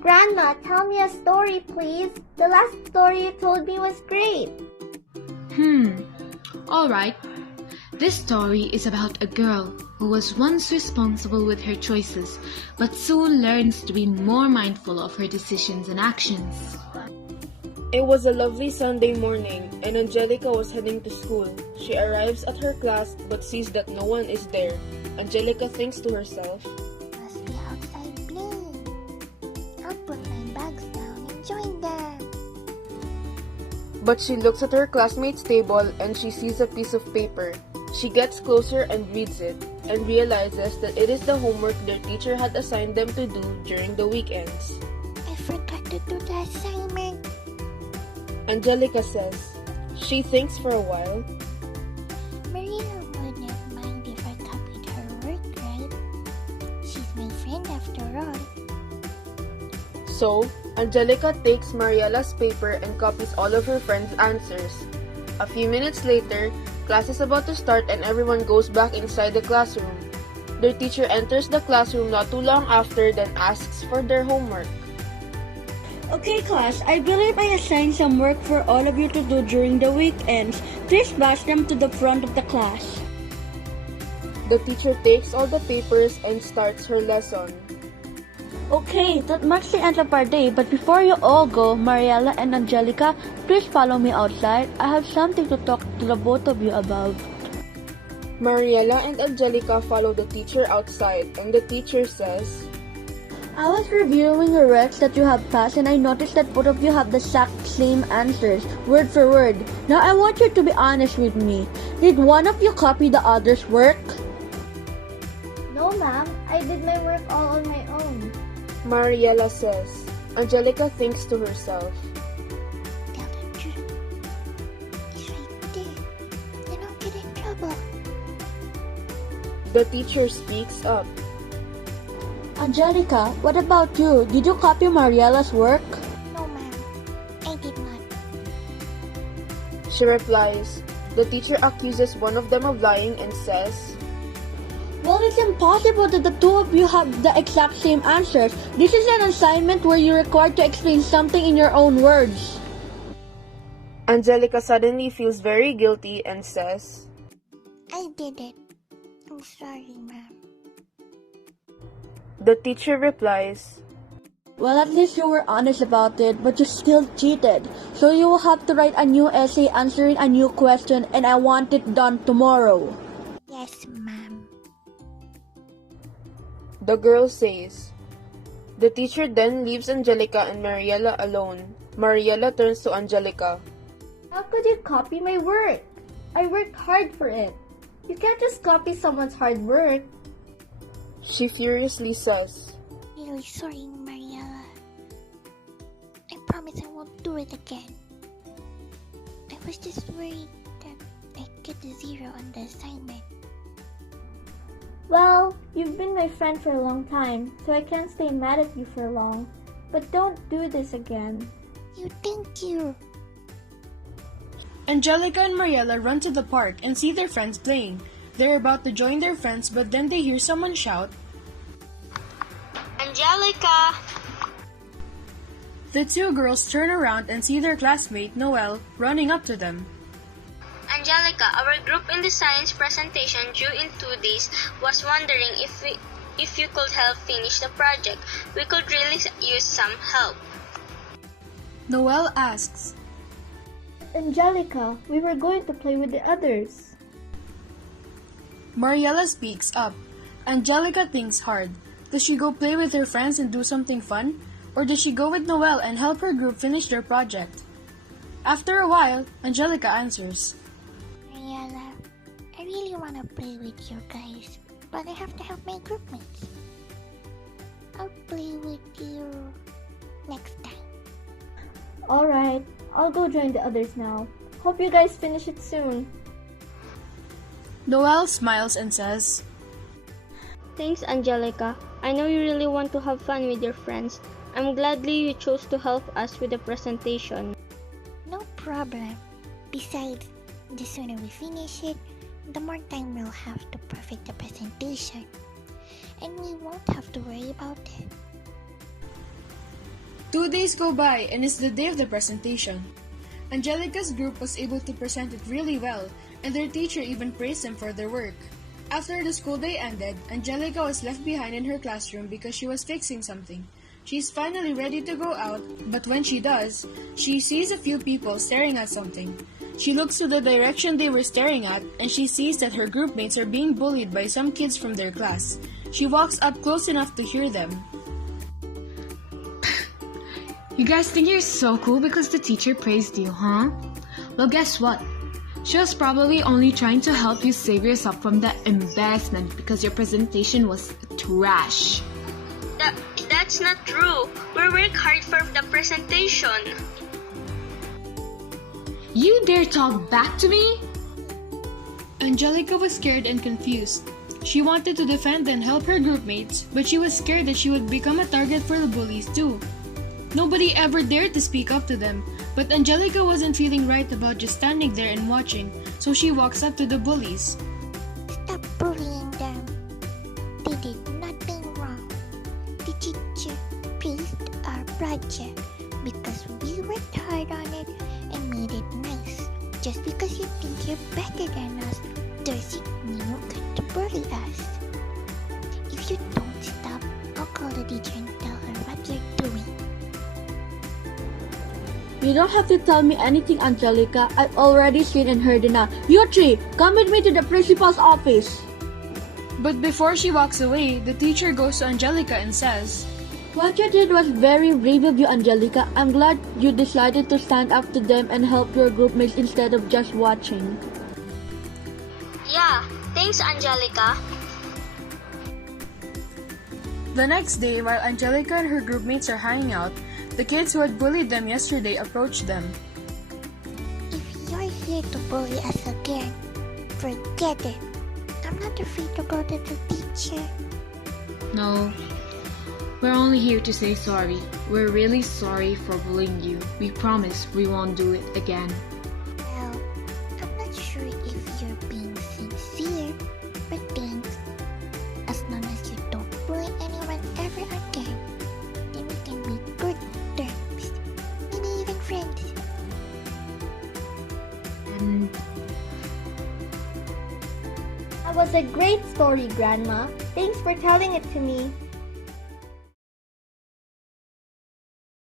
Grandma, tell me a story, please. The last story you told me was great. Alright. This story is about a girl who was once responsible with her choices, but soon learns to be more mindful of her decisions and actions. It was a lovely Sunday morning, and Angelica was heading to school. She arrives at her class but sees that no one is there. Angelica thinks to herself, Must be outside playing. I'll put my bags down and join them. but she looks at her classmate's table and she sees a piece of paper. She gets closer and reads it, and realizes that it is the homework their teacher had assigned them to do during the weekends. I forgot to do the assignment. Angelica says. She thinks for a while. Marina would not mind if I copied her work, right? She's my friend after all. So, Angelica takes Mariella's paper and copies all of her friends' answers. A few minutes later, class is about to start and everyone goes back inside the classroom. Their teacher enters the classroom not too long after, then asks for their homework. Okay, class, I believe I assigned some work for all of you to do during the weekends. Please pass them to the front of the class. The teacher takes all the papers and starts her lesson. Okay, that marks the end of our day, but before you all go, Mariella and Angelica, please follow me outside. I have something to talk to the both of you about. Mariella and Angelica follow the teacher outside, and the teacher says, I was reviewing the recs that you have passed and I noticed that both of you have the exact same answers, word for word. Now I want you to be honest with me. Did one of you copy the other's work? No, ma'am. I did my work all on my own. Mariella says. Angelica thinks to herself. Tell the truth. It's right there. Then I'll get in trouble. The teacher speaks up. Angelica, what about you? Did you copy Mariella's work? No, ma'am. I did not. She replies. The teacher accuses one of them of lying and says, Well, it's impossible that the two of you have the exact same answers. This is an assignment where you're required to explain something in your own words. Angelica suddenly feels very guilty and says, I did it. I'm sorry, ma'am. The teacher replies, Well, at least you were honest about it, but you still cheated. So you will have to write a new essay answering a new question, and I want it done tomorrow. Yes, ma'am. The girl says. The teacher then leaves Angelica and Mariella alone. Mariella turns to Angelica. How could you copy my work? I worked hard for it. You can't just copy someone's hard work. She furiously says, Really sorry, Mariella. I promise I won't do it again. I was just worried that I'd get a 0 on the assignment. Well, you've been my friend for a long time, so I can't stay mad at you for long. But don't do this again. Thank you. Angelica and Mariella run to the park and see their friends playing. They're about to join their friends, but then they hear someone shout, Angelica! The two girls turn around and see their classmate, Noelle, running up to them. Angelica, our group in the science presentation due in 2 days was wondering if you could help finish the project. We could really use some help. Noelle asks, Angelica, we were going to play with the others. Mariella speaks up. Angelica thinks hard. Does she go play with her friends and do something fun? Or does she go with Noelle and help her group finish their project? After a while, Angelica answers, Mariella, I really want to play with you guys, but I have to help my group mates. I'll play with you next time. Alright, I'll go join the others now. Hope you guys finish it soon. Noelle smiles and says, Thanks, Angelica. I know you really want to have fun with your friends. I'm gladly you chose to help us with the presentation. No problem. Besides, the sooner we finish it, the more time we'll have to perfect the presentation. And we won't have to worry about it. 2 days go by and it's the day of the presentation. Angelica's group was able to present it really well, and their teacher even praised them for their work. After the school day ended, Angelica was left behind in her classroom because she was fixing something. She's finally ready to go out, but when she does, she sees a few people staring at something. She looks to the direction they were staring at, and she sees that her group mates are being bullied by some kids from their class. She walks up close enough to hear them. You guys think you're so cool because the teacher praised you, huh? Well, guess what? She was probably only trying to help you save yourself from that embarrassment because your presentation was trash. That's not true. We work hard for the presentation. You dare talk back to me? Angelica was scared and confused. She wanted to defend and help her group mates, but she was scared that she would become a target for the bullies too. Nobody ever dared to speak up to them, but Angelica wasn't feeling right about just standing there and watching, so she walks up to the bullies. Stop bullying them. They did nothing wrong. The teacher praised our project because we worked hard on it and made it nice. Just because you think you're better than us doesn't mean you get to bully us. If you don't stop, I'll call the teacher and tell her what you're doing. You don't have to tell me anything, Angelica. I've already seen and heard enough. You three, come with me to the principal's office. But before she walks away, the teacher goes to Angelica and says, What you did was very brave of you, Angelica. I'm glad you decided to stand up to them and help your group mates instead of just watching. Yeah, thanks, Angelica. The next day, while Angelica and her group mates are hanging out, the kids who had bullied them yesterday approached them. If you're here to bully us again, forget it. I'm not afraid to go to the teacher. No. We're only here to say sorry. We're really sorry for bullying you. We promise we won't do it again. Well, I'm not sure if you're being sincere, but thanks. As long as you don't bully anyone ever again, then we can be good terms. Maybe even friends. And That was a great story, Grandma. Thanks for telling it to me.